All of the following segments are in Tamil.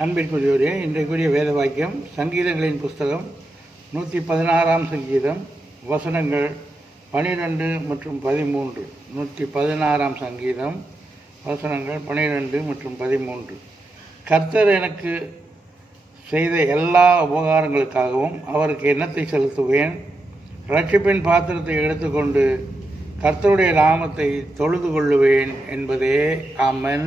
அன்பிற்குரியவரே, இன்றைக்குரிய வேத வாக்கியம் சங்கீதங்களின் புஸ்தகம் 116ஆம் சங்கீதம் வசனங்கள் 12 மற்றும் 13. 116ஆம் சங்கீதம் வசனங்கள் 12 மற்றும் 13. கர்த்தர் எனக்கு செய்த எல்லா உபகாரங்களுக்காகவும் அவருக்கு எண்ணத்தை செலுத்துவேன். இரட்சிப்பின் பாத்திரத்தை எடுத்துக்கொண்டு கர்த்தருடைய நாமத்தை தொழுது கொள்ளுவேன் என்பதே. ஆமென்.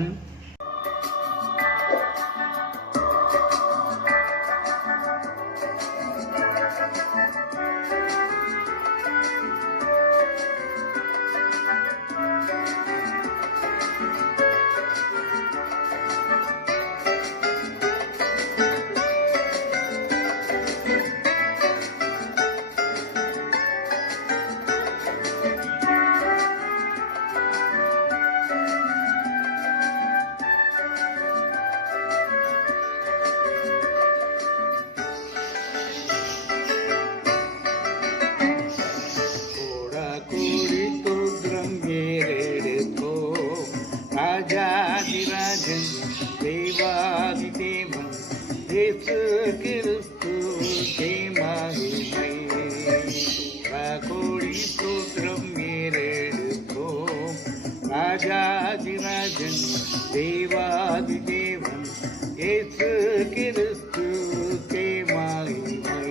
ராஜாதிராஜன் தேவாதி தேவன் இயேசு கிறிஸ்து மகிமை. கோடி ஸ்தோத்திரம் ஏறெடுத்தோம். ராஜாதிராஜன் தேவாதி தேவன் இயேசு கிறிஸ்து மகிமை.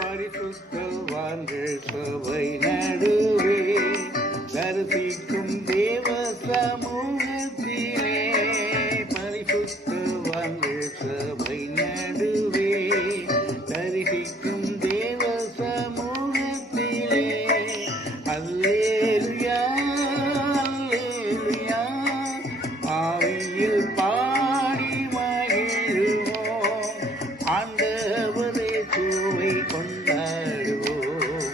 பரிசுத்தவான்கள் சபை நடுவே தரிசிக்கும் தேவ சமூகத்திலே. பரிசுத்தவான்கள் சபை நடுவே தரிசிக்கும் தேவ சமூகத்திலே. அல்லேலூயா அல்லேலூயா ஆவியில் பாடி மகிழுவோம். ஆண்டவரே சுவை கொண்டாடுவோம்.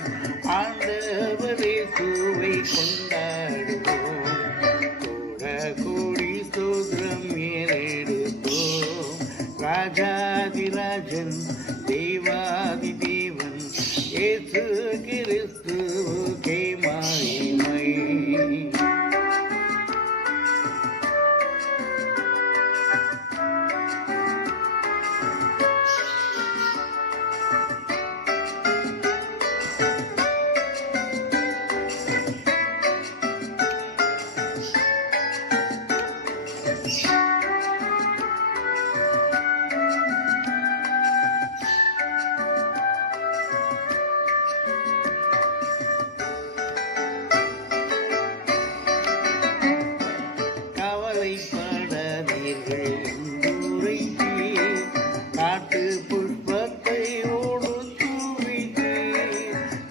ஆண்டவரே சுவை கொண்டாடுவோம். கோடி ஸ்தோத்திரம் ஏறெடுத்தோம். ராஜாதிராஜன் தேவாதி தேவன் இயேசு கிறிஸ்து மகிமை. கவலைப்படாதீர்கள் என்றுரைத்தீர். காட்டு புஷ்பத்தை ஓடுத்துவித்தீர்.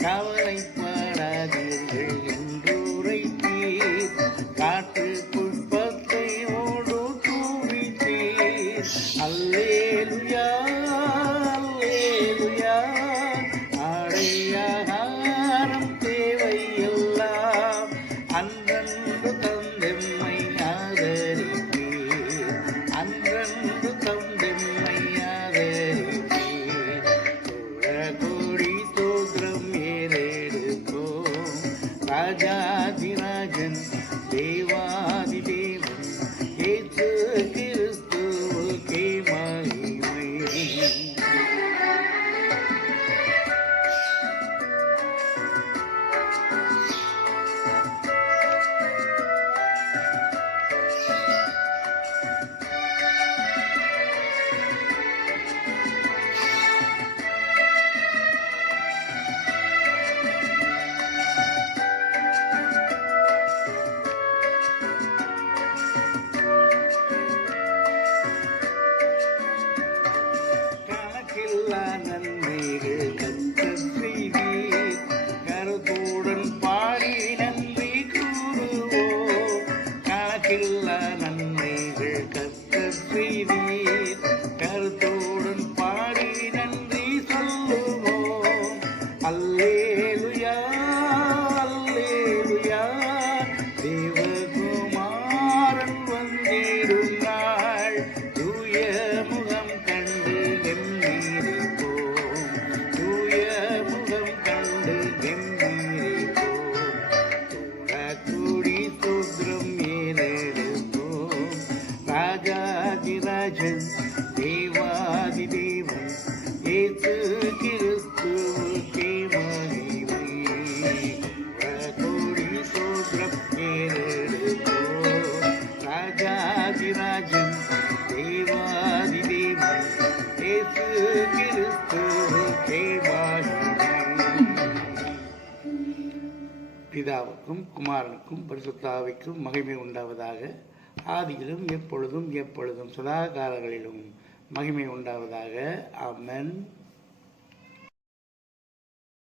கவலைப்படாதீர்கள் என்றுரைத்தீர். காட்டு புஷ்பத்தை ஓடுத்துவித்தீர். அல்லேலூயா அல்லேலூயா ஆடையாகாரம் தேவையெல்லாம் அன்றன்று தந்தெம்மை ஆதரிப்பீர். அன்றன்று தந்தெம்மை ஆதரிப்பீர். கோடி ஸ்தோத்திரம் ஏறெடுத்தோம். ராஜாதிராஜன் தேவாதி தேவன் இயேசு கிறிஸ்துவுக்கே மகிமை. ராஜன் தேவாதி தேவன் இயேசு கிறிஸ்துவுக்கே மகிமை கோடி சோத்திரம் ஏறெடுப்போம் ராஜாதி ராஜன் தேவாதி தேவன் இயேசு கிறிஸ்துவுக்கே மகிமை. பிதாவுக்கும் குமாரனுக்கும் பரிசுத்த ஆவிக்கும் மகிமை உண்டாவதாக. ஆதியிலும் எப்பொழுதும் எப்பொழுதும் சதா காலங்களிலும் மகிமை உண்டாவதாக. ஆமென்.